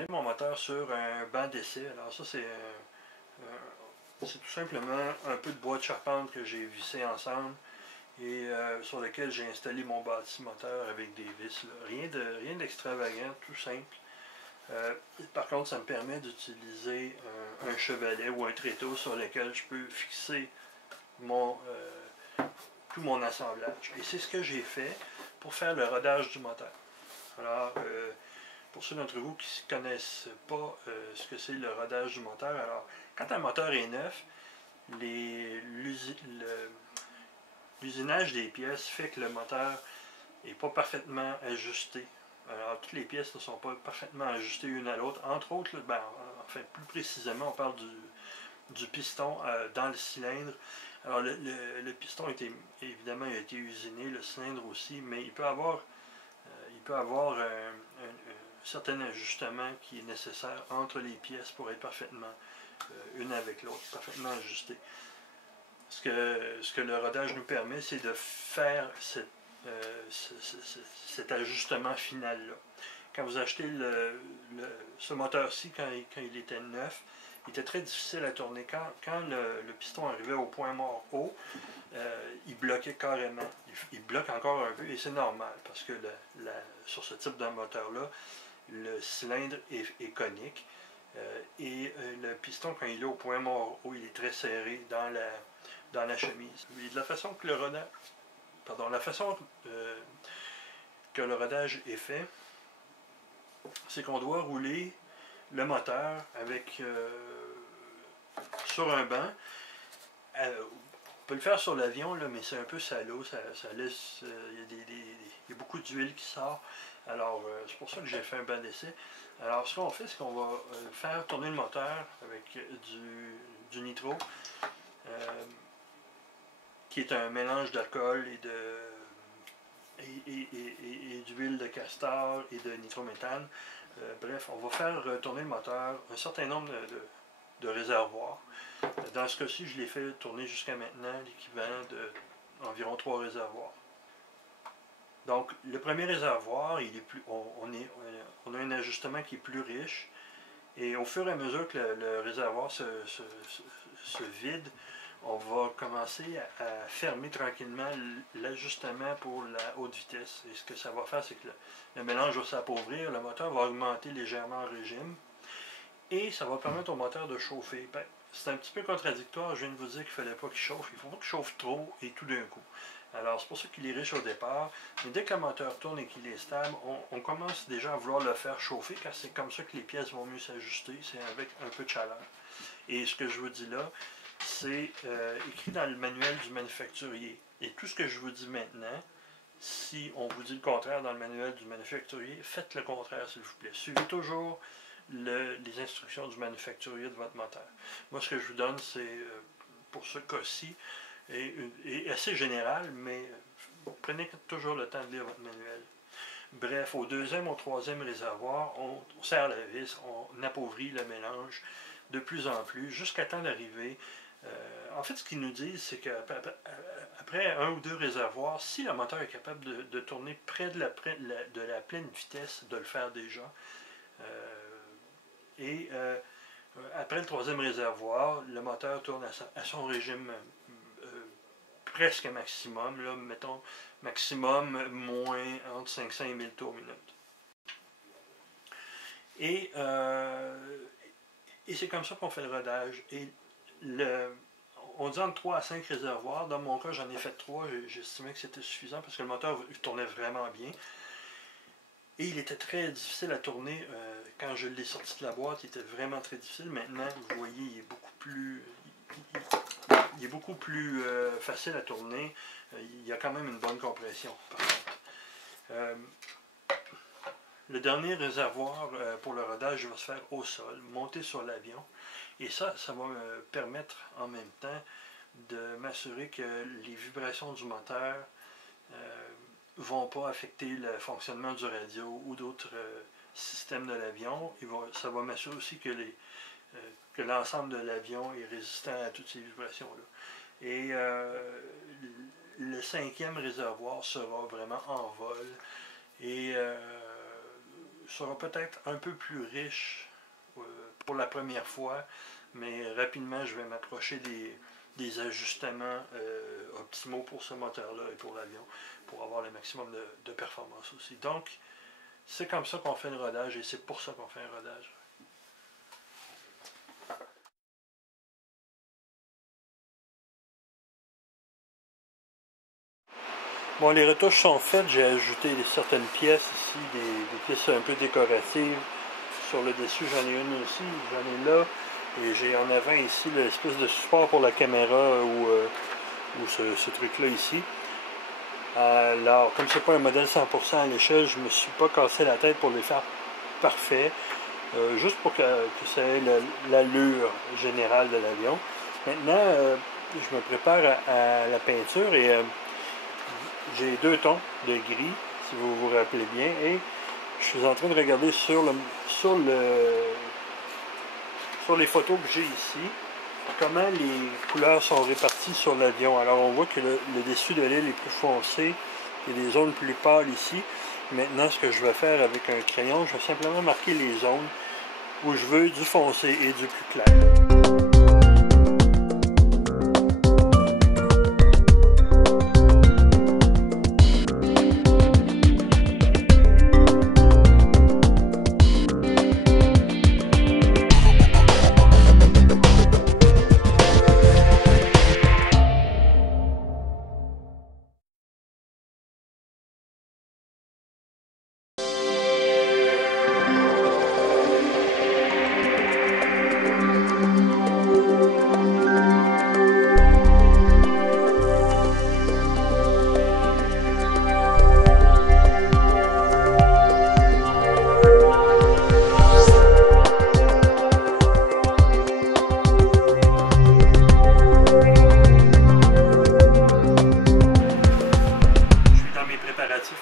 installé mon moteur sur un banc d'essai. Alors ça, c'est tout simplement un peu de bois de charpente que j'ai vissé ensemble et sur lequel j'ai installé mon bâtimoteur avec des vis. Là. Rien d'extravagant, tout simple. Par contre, ça me permet d'utiliser un chevalet ou un tréteau sur lequel je peux fixer tout mon assemblage. Et c'est ce que j'ai fait pour faire le rodage du moteur. Alors, pour ceux d'entre vous qui ne connaissent pas ce que c'est le rodage du moteur, alors, quand un moteur est neuf, l'usinage des pièces fait que le moteur n'est pas parfaitement ajusté. Alors, toutes les pièces ne sont pas parfaitement ajustées l'une à l'autre. Entre autres, enfin, plus précisément, on parle du piston dans le cylindre. Alors, le piston évidemment a été usiné, le cylindre aussi, mais il peut avoir un certain ajustement qui est nécessaire entre les pièces pour être parfaitement une avec l'autre, parfaitement ajustées. Ce que le rodage nous permet, c'est de faire cet ajustement final-là. Quand vous achetez ce moteur-ci, quand il était neuf, il était très difficile à tourner. Quand le piston arrivait au point mort haut, il bloquait carrément. Il bloque encore un peu et c'est normal parce que sur ce type de moteur-là, le cylindre est conique et le piston, quand il est au point mort haut, il est très serré dans la chemise. Et de la façon que le rodage est fait, c'est qu'on doit rouler le moteur sur un banc. On peut le faire sur l'avion, mais c'est un peu salaud, ça laisse, il y a beaucoup d'huile qui sort. Alors, c'est pour ça que j'ai fait un banc d'essai. Alors, ce qu'on fait, c'est qu'on va faire tourner le moteur avec du nitro, qui est un mélange d'alcool et d'huile de castor et de nitrométhane. Bref, on va faire tourner le moteur un certain nombre de réservoirs. Dans ce cas-ci, je l'ai fait tourner jusqu'à maintenant l'équivalent d'environ 3 réservoirs. Donc, le premier réservoir, on a un ajustement qui est plus riche. Et au fur et à mesure que le réservoir se vide, on va commencer à fermer tranquillement l'ajustement pour la haute vitesse. Et ce que ça va faire, c'est que le mélange va s'appauvrir, le moteur va augmenter légèrement en régime et ça va permettre au moteur de chauffer. Ben, c'est un petit peu contradictoire, je viens de vous dire qu'il ne fallait pas qu'il chauffe. Il ne faut pas qu'il chauffe trop et tout d'un coup. Alors, c'est pour ça qu'il est riche au départ. Mais dès que le moteur tourne et qu'il est stable, on commence déjà à vouloir le faire chauffer, car c'est comme ça que les pièces vont mieux s'ajuster. C'est avec un peu de chaleur. Et ce que je vous dis là, c'est écrit dans le manuel du manufacturier. Et tout ce que je vous dis maintenant, si on vous dit le contraire dans le manuel du manufacturier, faites le contraire, s'il vous plaît. Suivez toujours les instructions du manufacturier de votre moteur. Moi, ce que je vous donne, c'est pour ce cas-ci, est assez général, mais prenez toujours le temps de lire votre manuel. Bref, au deuxième ou troisième réservoir, on serre la vis, on appauvrit le mélange de plus en plus, jusqu'à temps d'arriver. En fait, ce qu'ils nous disent, c'est qu'après 1 ou 2 réservoirs, si le moteur est capable de tourner près de la pleine vitesse, de le faire déjà. Après le troisième réservoir, le moteur tourne à son régime presque maximum, là, mettons maximum moins entre 500 et 1000 tours minute. Et c'est comme ça qu'on fait le rodage. Et on dit entre 3 à 5 réservoirs. Dans mon cas, j'en ai fait 3. J'estimais que c'était suffisant parce que le moteur tournait vraiment bien. Et il était très difficile à tourner. Quand je l'ai sorti de la boîte, il était vraiment très difficile. Maintenant, vous voyez, il est beaucoup plus facile à tourner. Il y a quand même une bonne compression, par contre. Le dernier réservoir pour le rodage va se faire au sol, monter sur l'avion. Et ça va me permettre en même temps de m'assurer que les vibrations du moteur ne vont pas affecter le fonctionnement du radio ou d'autres systèmes de l'avion. Ça va m'assurer aussi que l'ensemble de l'avion est résistant à toutes ces vibrations-là. Et le 5e réservoir sera vraiment en vol. Et sera peut-être un peu plus riche pour la première fois, mais rapidement je vais m'approcher des ajustements optimaux pour ce moteur-là et pour l'avion, pour avoir le maximum de performance aussi. Donc, c'est comme ça qu'on fait le rodage et c'est pour ça qu'on fait un rodage. Bon, les retouches sont faites, j'ai ajouté certaines pièces ici, des pièces un peu décoratives sur le dessus, j'en ai une aussi, j'en ai là, et j'ai en avant ici l'espèce de support pour la caméra ou ce truc-là ici. Alors, comme c'est pas un modèle 100% à l'échelle, je me suis pas cassé la tête pour les faire parfaits, juste pour que ça ait l'allure générale de l'avion. Maintenant, je me prépare à la peinture et j'ai 2 tons de gris, si vous vous rappelez bien, et je suis en train de regarder sur les photos que j'ai ici, comment les couleurs sont réparties sur l'avion. Alors on voit que le dessus de l'île est plus foncé, il y a des zones plus pâles ici. Maintenant, ce que je vais faire avec un crayon, je vais simplement marquer les zones où je veux du foncé et du plus clair.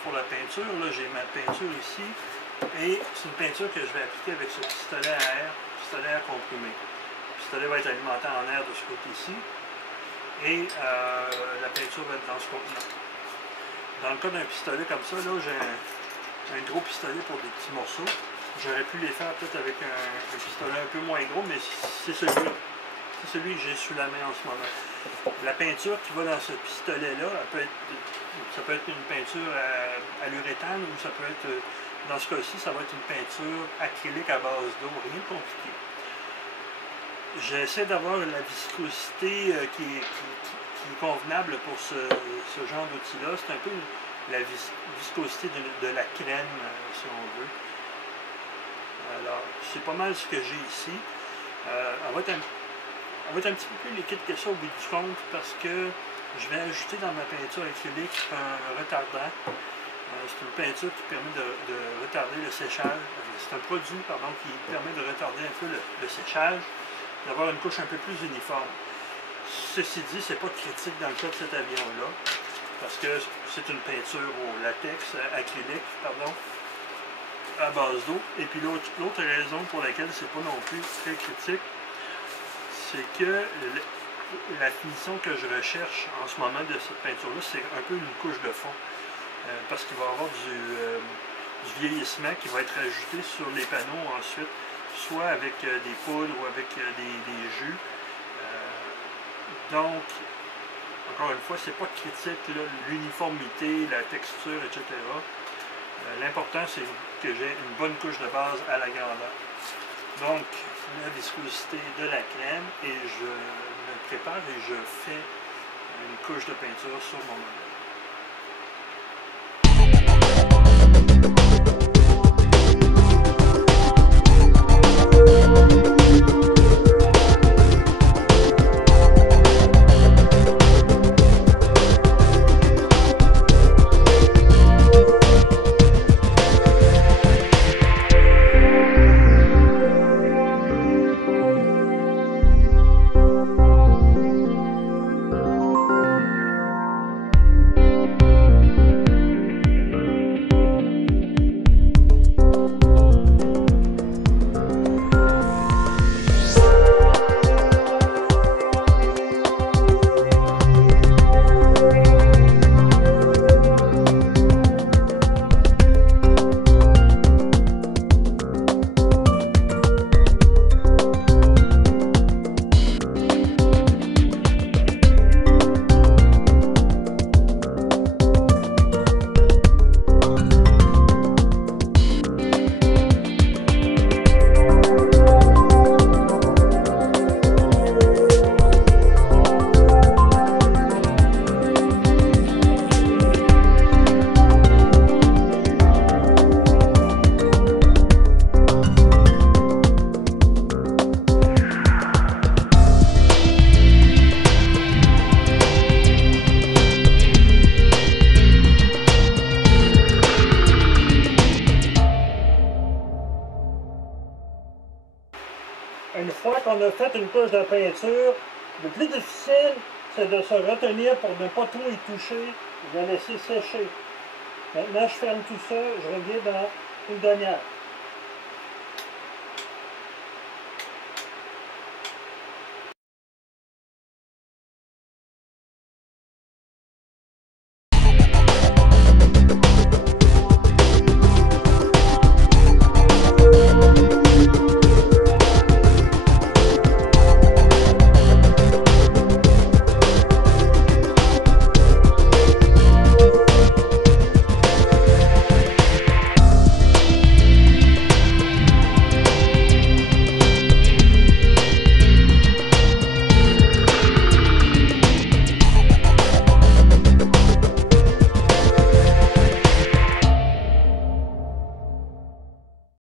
Pour la peinture, là j'ai ma peinture ici et c'est une peinture que je vais appliquer avec ce pistolet à air, pistolet à air comprimé. Le pistolet va être alimenté en air de ce côté-ci et la peinture va être dans ce contenant. Dans le cas d'un pistolet comme ça, là j'ai un gros pistolet pour des petits morceaux. J'aurais pu les faire peut-être avec un pistolet un peu moins gros, mais c'est celui-là. C'est celui que j'ai sous la main en ce moment. La peinture qui va dans ce pistolet-là, ça peut être une peinture à l'uréthane ou ça peut être, dans ce cas-ci, ça va être une peinture acrylique à base d'eau, rien de compliqué. J'essaie d'avoir la viscosité qui est convenable pour ce genre d'outil-là. C'est un peu la viscosité de la crème, si on veut. Alors, c'est pas mal ce que j'ai ici. Elle va être un petit peu plus liquide que ça au bout du compte parce que je vais ajouter dans ma peinture acrylique un retardant. C'est une peinture qui permet de retarder le séchage. C'est un produit, pardon, qui permet de retarder un peu le séchage, d'avoir une couche un peu plus uniforme. Ceci dit, c'est pas critique dans le cas de cet avion-là, parce que c'est une peinture au latex acrylique, pardon, à base d'eau. Et puis l'autre raison pour laquelle c'est pas non plus très critique, c'est que la finition que je recherche en ce moment de cette peinture-là, c'est un peu une couche de fond. Parce qu'il va y avoir du vieillissement qui va être ajouté sur les panneaux ensuite, soit avec des poudres ou avec des jus. Donc, encore une fois, c'est pas critique, l'uniformité, la texture, etc. L'important, c'est que j'ai une bonne couche de base à la grandeur. Donc, la viscosité de la crème, et je me prépare et je fais une couche de peinture sur mon modèle. qu'on a fait une couche de peinture, le plus difficile, c'est de se retenir pour ne pas trop y toucher, de laisser sécher. Maintenant, je ferme tout ça, je reviens dans une demi-heure.